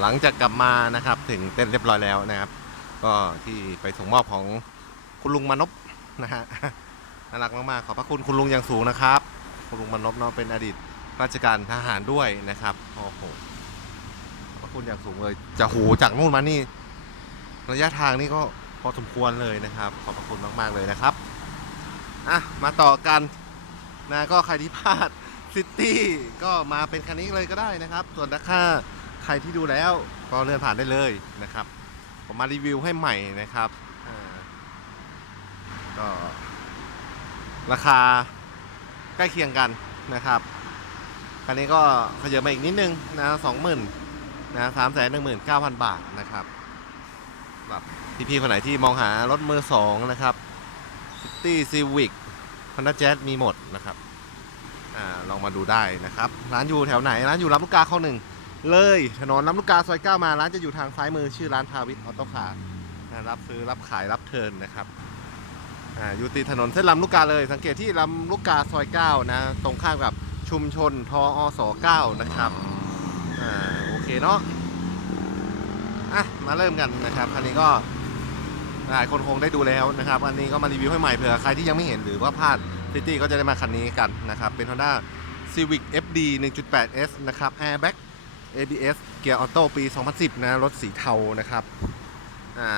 หลังจากกลับมานะครับถึงเต้นเรียบร้อยแล้วนะครับ ก็ที่ไปส่งมอบของคุณลุงมานพนะฮะน่ารักมากๆขอบพระคุณคุณลุงอย่างสูงนะครับ คุณลุงมานพเนาะเป็นอดีตราชการทหารด้วยนะครับโอ้โหขอบพระคุณอย่างสูงเลยจะหูจากนู่นมานี่ระยะทางนี่ก็พอสมควรเลยนะครับ ขอบพระคุณมากๆเลยนะครับอะมาต่อกันนะก็ใครที่พลาดซิตี้ก็มาเป็นคันนี้เลยก็ได้นะครับ ส่วนราคา รที่ดูแล้วก็เลื่อนผ่านได้เลยนะครับ ผมมารีวิวให้ใหม่นะครับก็ราคาใกล้เคียงกันนะครับคันนี้ก็ขยับมาอีกนิดนึงนะสองหมื่นนะสามแสนหนึ่งหมื่นเก้าพันบาทนะครับแบบพี่ๆคนไหนที่มองหารถมือสองนะครับ City Civic Honda Jazz มีหมดนะครับอลองมาดูได้นะครับ ร้านอยู่แถวไหน ร้านอยู่ลำลูกกาข้อหนึ่ง เลยถนนลำลูกกาซอยเก้ามาร้านจะอยู่ทางซ้ายมือชื่อร้านพาวิทออโต้คาร์รับซื้อรับขายรับเทิร์นนะครับอ่าอยู่ติดถนนเส้นลำลูกกาเลย สังเกตที่ลำลูกกาซอยเก้านะ ตรงข้ามกับชุมชนทออสเก้านะครับอ่าโอเคเนาะอะมาเริ่มกันนะครับคันนี้ก็หลายคนคงได้ดูแล้วนะครับ อันนี้ก็มารีวิวให้ใหม่เผื่อใครที่ยังไม่เห็นหรือว่าพลาดซิตี้ก็จะได้มาคันนี้กันนะครับ เป็น Honda Civic FD 1.8S นะครับ Airbag ABS เกียร์ออโต้ปี 2010 นะ รถสีเทานะครับ อ่า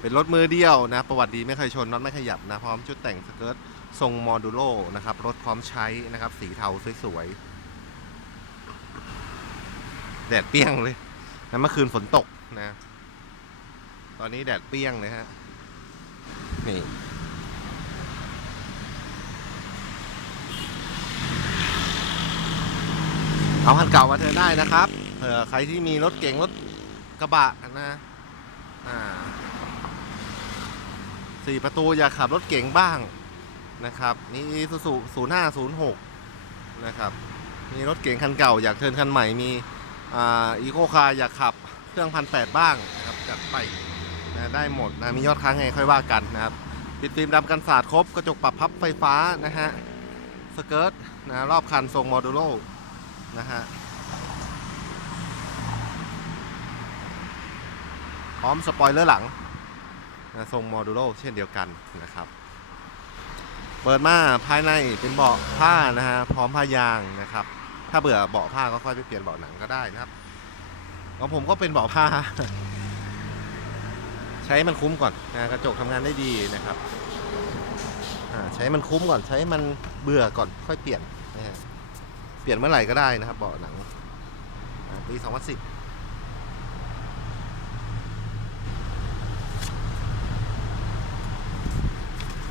เป็นรถมือเดียวนะ ประวัติดีไม่เคยชนน็อตไม่ขยับนะ พร้อมชุดแต่งสเกิร์ตทรงโมดูโลนะครับ รถพร้อมใช้นะครับ สีเทาสวยๆ แดดเปรี้ยงเลยนะเมื่อคืนฝนตกนะ ตอนนี้แดดเปรี้ยงเลยฮะ นี่ เอาคันเก่ามาเธอได้นะครับเผื่อใครที่มีรถเก๋งรถกระบะนะอ่าสี่ประตูอยากขับรถเก๋งบ้างนะครับ นี่สุสุศูนย์ห้าศูนย์หกนะครับ มีรถเก๋งคันเก่า อยากเทินคันใหม่มีอ่าอีโคคาร์อยากขับเครื่องพันแปดบ้างนะครับจัดไปนะได้หมดนะมียอดค้างไงค่อยว่ากันนะครับปิดฟิล์มดำกันสาดครบกระจกปรับพับไฟฟ้านะฮะสเกิร์ตนะรอบคันทรงโมดูโล นะฮะพร้อมสปอยเลอร์หลังนะทรงโมดูโลเช่นเดียวกันนะครับ เปิดมาภายในเป็นเบาะผ้านะฮะพร้อมผ้ายางนะครับ ถ้าเบื่อเบาะผ้าก็ค่อยไปเปลี่ยนเบาะหนังก็ได้นะครับของผมก็เป็นเบาะผ้า ใช้มันคุ้มก่อนนะกระจกทำงานได้ดีนะครับใช้มันคุ้มก่อนใช้มันเบื่อก่อนค่อยเปลี่ยนนะฮะ เปลี่ยนเมื่อไหร่ก็ได้นะครับเบาะหนังอ่าปี2010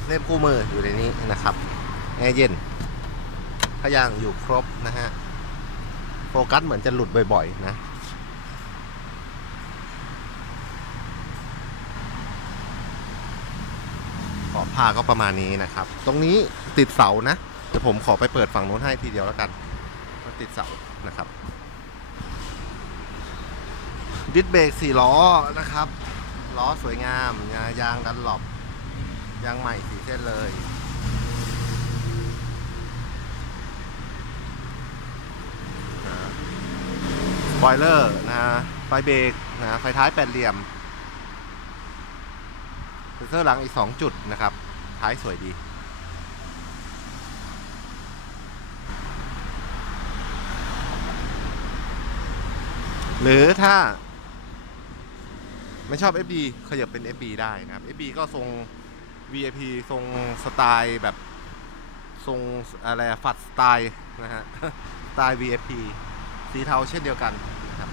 เล่มคู่มืออยู่ในนี้นะครับแอร์เย็นพยางอยู่ครบนะฮะ โฟกัสเหมือนจะหลุดบ่อยๆนะขอบผ้าก็ประมาณนี้นะครับ ตรงนี้ติดเสานะ เดี๋ยวผมขอไปเปิดฝั่งนู้นให้ทีเดียวแล้วกัน ติดเสานะครับ ดิสเบรกสี่ล้อนะครับ ล้อสวยงามยางดันหลบยางใหม่สีเส้นเลยสปอยเลอร์นะฮะไฟเบรกนะฮะไฟท้ายแปดเหลี่ยมเซนเซอร์หลังอีก 2 จุดนะครับ ท้ายสวยดี หรือถ้า ไม่ชอบ FD ขยับเป็น FB ได้นะครับ FB ก็ทรง VIP ทรงสไตล์แบบทรงอะไรฟัดสไตล์นะฮะสไตล์ VIP สีเทาเช่นเดียวกันนะครับ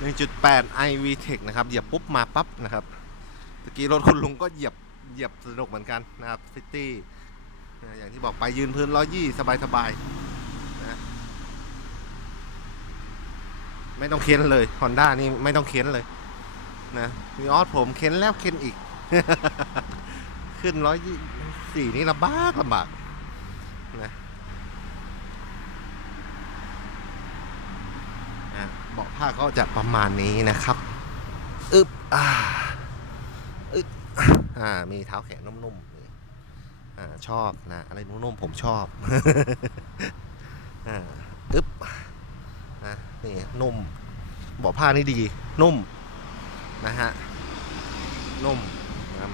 1.8 iV Tech นะครับ เหยียบปุ๊บมาปั๊บนะครับตะกี้รถคุณลุงก็เหยียบเหยียบสนุกเหมือนกันนะครับซิตี้อย่างที่บอกไปยืนพื้นร้อยยี่สบายสบายๆนะ ไม่ต้องเค้นเลย Honda นี่ไม่ต้องเค้นเลยนะมีออสผมเค้นแล้วเค้นอีก ขึ้นร้อยสี่นี่ลำบากลำบากนะเบาะผ้าก็จะประมาณนี้นะครับอึบอ่าอึบอ่า มีเท้าแขนนุ่มๆอ่าชอบนะ อะไรนุ่มๆผมชอบอ่าอึบ นี่นุ่มเบาะผ้านี่ดี นุ่มนะฮะนุ่มนะครับ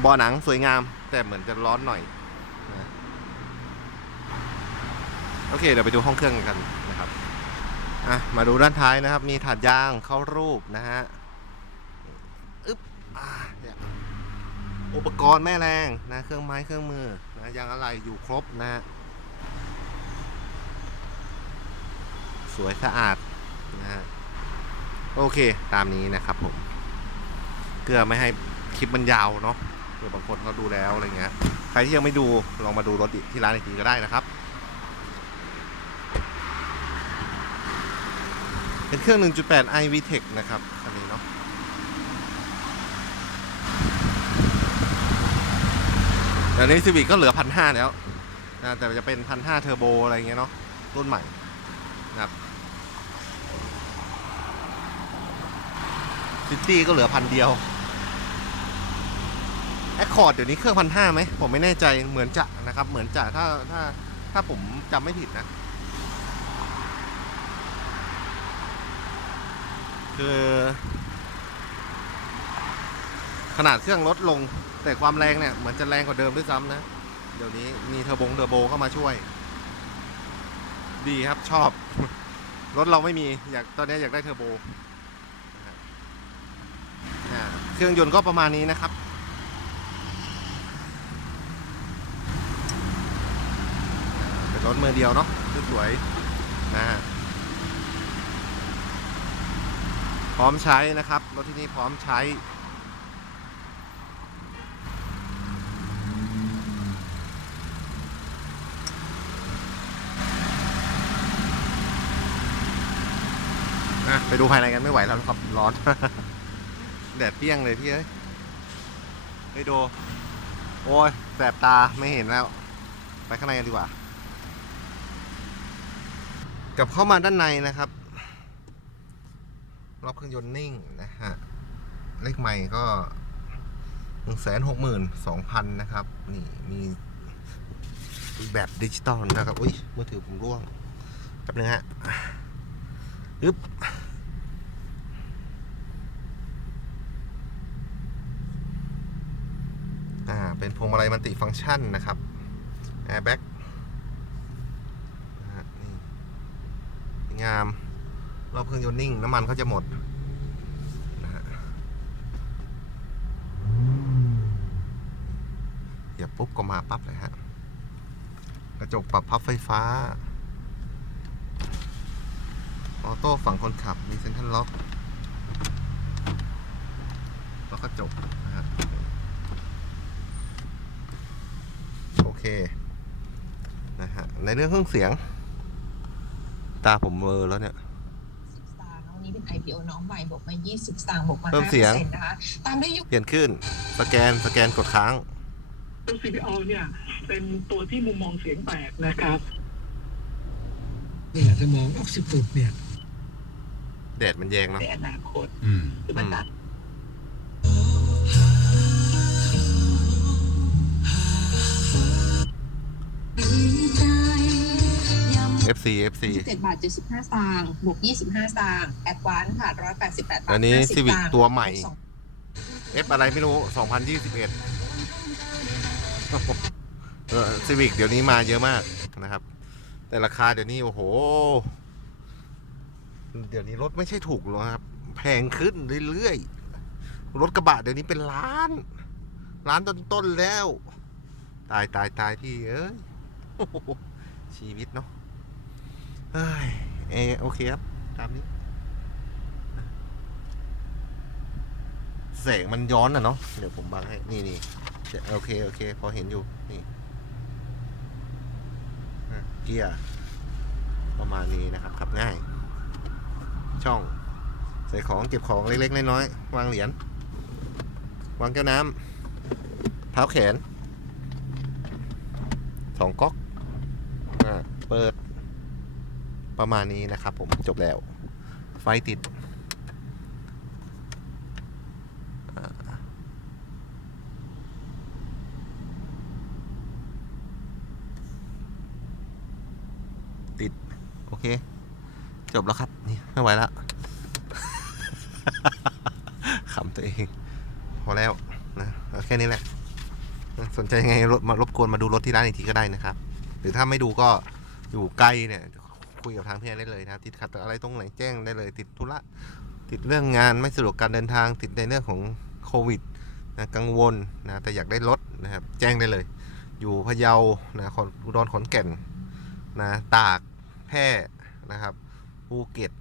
เบาหนังสวยงาม แต่เหมือนจะร้อนหน่อยนะโอเคเดี๋ยวไปดูห้องเครื่องกันนะครับอะมาดูด้านท้ายนะครับ มีถาดยางเข้ารูปนะฮะอึ๊บอ่าอุปกรณ์แม่แรงนะเครื่องไม้เครื่องมือนะยางอะไรอยู่ครบนะฮะ สวยสะอาดนะฮะโอเคตามนี้นะครับผมเพื่อไม่ให้คลิปมันยาวเนาะเผื่อบางคนเขาดูแล้วอะไรเงี้ยใครที่ยังไม่ดูลองมาดูรถที่ร้านอีกทีก็ได้นะครับ เป็นเครื่อง 1.8 i VTEC นะครับคันนี้เนาะเดี๋ยวนี้ซีวิ c ก็เหลือพันห้าแล้วนะแต่จะเป็นพันห้าเทอร์โบอะไรเงี้ยเนาะรุ่นใหม่นะครับ ซิตี้ก็เหลือพันเดียวแอคคอร์ดเดี๋ยวนี้เครื่องพันห้าไหมผมไม่แน่ใจเหมือนจะนะครับ เหมือนจะถ้าถ้าถ้าผมจำไม่ผิดนะ คือ ขนาดเครื่องลดลงแต่ความแรงเนี่ย เหมือนจะแรงกว่าเดิมด้วยซ้ำนะ เดี๋ยวนี้มีเทอร์โบงเทอร์โบเข้ามาช่วย ดีครับชอบ รถเราไม่มีอยากตอนนี้อยากได้เทอร์โบ เครื่องยนต์ก็ประมาณนี้นะครับ เป็นรถมือเดียวเนาะสวยนะฮะพร้อมใช้นะครับ รถที่นี่พร้อมใช้ ไปดูภายในกันไม่ไหวแล้วครับ ร้อน แดดเปรี้ยงเลยพี่เอ้ยไปดู โอ้ยแสบตาไม่เห็นแล้ว ไปข้างในกันดีกว่า กลับเข้ามาด้านในนะครับรอบเครื่องยนต์นิ่งนะฮะ เลขใหม่ก็หนึ่งแสนหกหมื่นสองพันนะครับ นี่มีแบบดิจิตอลนะครับ อุ้ยมือถือผมร่วงแป๊บนึงฮะอึ๊บอ่า เป็น พวงมาลัยมันติฟังก์ชันนะครับแอร์แบ็กงาม รอบเครื่องยนต์นิ่ง น้ำมันเขาจะหมดนะฮะเหยียบปุ๊บก็มาปั๊บเลยฮะ กระจกปรับพับไฟฟ้า ออโต้ฝั่งคนขับ มีเซ็นทรัลล็อก แล้วก็จบนะฮะโอเค นะฮะในเรื่องเครื่องเสียง ตาผมเบลอแล้วเนี่ยสตางค์วันนี้เป็น IPO น้องใหม่บวกมา 20สตางค์บวกมาเพิ่มเสียง5%นะคะตามด้วยยุเปลี่ยนขึ้น สแกน สแกนกดค้างตัว CPO เนี่ย เป็นตัวที่มุมมองเสียงแตกนะครับเนี่ยถ้ามองออกซิปุดเนี่ย แดดมันแยงเนาะในอนาคตอืมคือมันตัด FC FC 17บาท75สตางค์บวก25สตางค์แอดวานซ์ค่ะ188บาทอันนี้50 Civic สางค์ตัวใหม่สอง F อะไรไม่รู้ 2021เออซีวิกเดี๋ยวนี้มาเยอะมากนะครับ แต่ราคาเดี๋ยวนี้โอ้โห เดี๋ยวนี้รถไม่ใช่ถูกหรอกครับ แพงขึ้นเรื่อยๆ รถกระบะเดี๋ยวนี้เป็นล้าน ล้านต้นๆแล้ว ตายตายตายพี่เอ้ยโอ้โหชีวิตเนาะ เออโอเคครับ ตามนี้ แสงมันย้อนอะเนาะ เดี๋ยวผมบังให้ นี่นี่โอเค โอเค พอเห็นอยู่ นี่เกียร์ประมาณนี้นะครับ ขับง่าย ช่อง ใส่ของเก็บของเล็ก ๆ น้อยๆ วางเหรียญ วางแก้วน้ำเท้าแขนสองก๊อกอะเปิด ประมาณนี้นะครับผมจบแล้ว ไฟติด ติด โอเค จบแล้วครับ นี่ ไม่ไหวแล้วขำตัวเอง พอแล้วนะแค่นี้แหละนะสนใจยังไงรถมารบกวนมาดูรถที่ร้านอีกทีก็ได้นะครับ หรือถ้าไม่ดูก็อยู่ใกล้เนี่ย คุยกับทางเพี่อนได้เลยนะครับ ติดขัดอะไรตรงไหนแจ้งได้เลย ติดธุระติดเรื่องงานไม่สะดวกการเดินทาง ติดในเรื่องของโควิดนะกังวลนะแต่อยากได้รถนะครับ แจ้งได้เลย อยู่พะเยานะขอนอุดรขอนแก่นนะตากแพร่นะครับภูเก็ต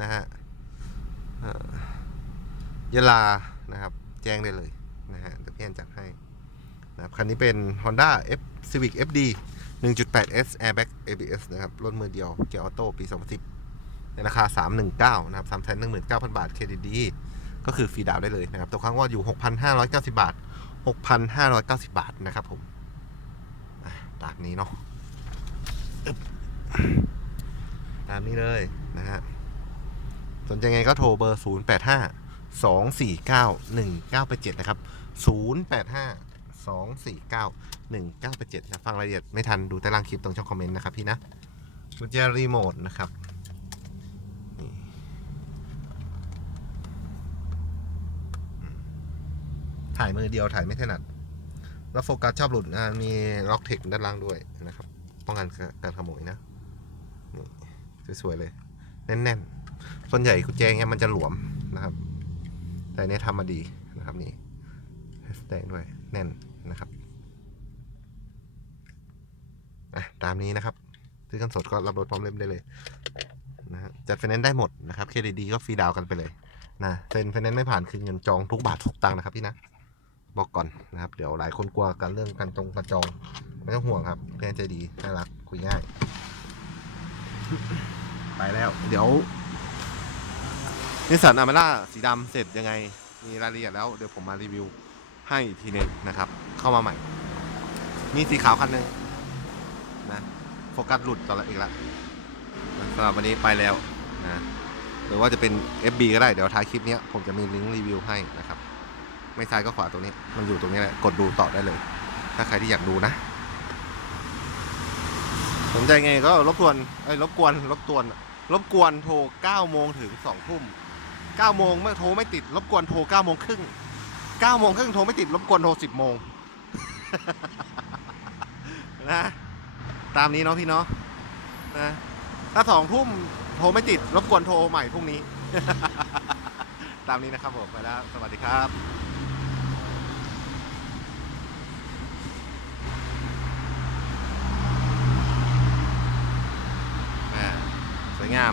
นะฮะเยะลานะครับ แจ้งได้เลยนะฮะเดี๋ยวพี่แอนจัดให้นะครับคันนี้เป็น Honda F Civic FD 1.8S Airbag ABS นะครับรถมือเดียวเกียร์ออโต้ปี 2010 ในราคา 319 นะครับ3 1 9 0 0 0 บาทเครดิตดีก็คือฟรีดาวน์ได้เลยนะครับตัวครั้งว่าอยู่ 6,590 บาท 6,590 บาทนะครับผมตามนี้เนาะตามนี้เลยนะฮะสนใจไงก็โทรเบอร์ 085 249 1987 นะครับ 085 249 1987นะฟังรายละเอียดไม่ทันดูใต้ล่างคลิปตรงช่องคอมเมนต์นะครับพี่นะกุญแจรีโมทนะครับถ่ายมือเดียวถ่ายไม่ถนัด แล้วโฟกัสชอบหลุดมีล็อกเทคด้านล่างด้วยนะครับป้องกันการขโมยนะนี่สวยๆเลย แน่นๆ ส่วนใหญ่กุญแจเงี้ยมันจะหลวมนะครับ แต่เนี้ยทำมาดีนะครับนี่แสดงด้วยแน่น นะครับตามนี้นะครับซื้อกันสดก็รับรถพร้อมเล่มได้เลยนะจัดไฟแนนซ์ได้หมดนะครับเครดิตดีก็ฟรีดาวน์กันไปเลยนะเซ็นไฟแนนซ์ไม่ผ่านคือเงินจองทุกบาททุกตังค์นะครับพี่นะบอกก่อนนะครับ เดี๋ยวหลายคนกลัวกันเรื่องการจองการจองไม่ต้องห่วงครับเพื่อนใจดีน่ารักคุยง่าย ไปแล้ว เดี๋ยวนิสสันอ m ม r ่าสีดำเสร็จยังไง มีรายละเอียดแล้วเดี๋ยวผมมารีวิว ให้อีกทีหนึ่งนะครับ เข้ามาใหม่ มีสีขาวคันหนึ่งนะโฟกัสหลุดตอนละอีกแล้วนะสำหรับวันนี้ไปแล้วนะหรือว่าจะเป็น FB ก็ได้ เดี๋ยวท้ายคลิปนี้ผมจะมีลิงก์รีวิวให้นะครับ ไม่ซ้ายก็ขวาตรงนี้ มันอยู่ตรงนี้แหละ กดดูต่อได้เลย ถ้าใครที่อยากดูนะ สนใจไงก็รบกวนเอ้ยรบกวนรบกวนรบกวนโทร9โมงถึง2ทุ่ม9โมงเมื่อโทรไม่ติด รบกวนโทร9โมงครึ่ง 9โมงครึ่งโทรไม่ติดรบกวนโทร 10 โมง นะ ตามนี้เนาะพี่เนาะนะถ้าสองทุ่มโทรไม่ติดรบกวนโทรใหม่พรุ่งนี้ ตามนี้นะครับผมไปแล้ว สวัสดีครับสวยงาม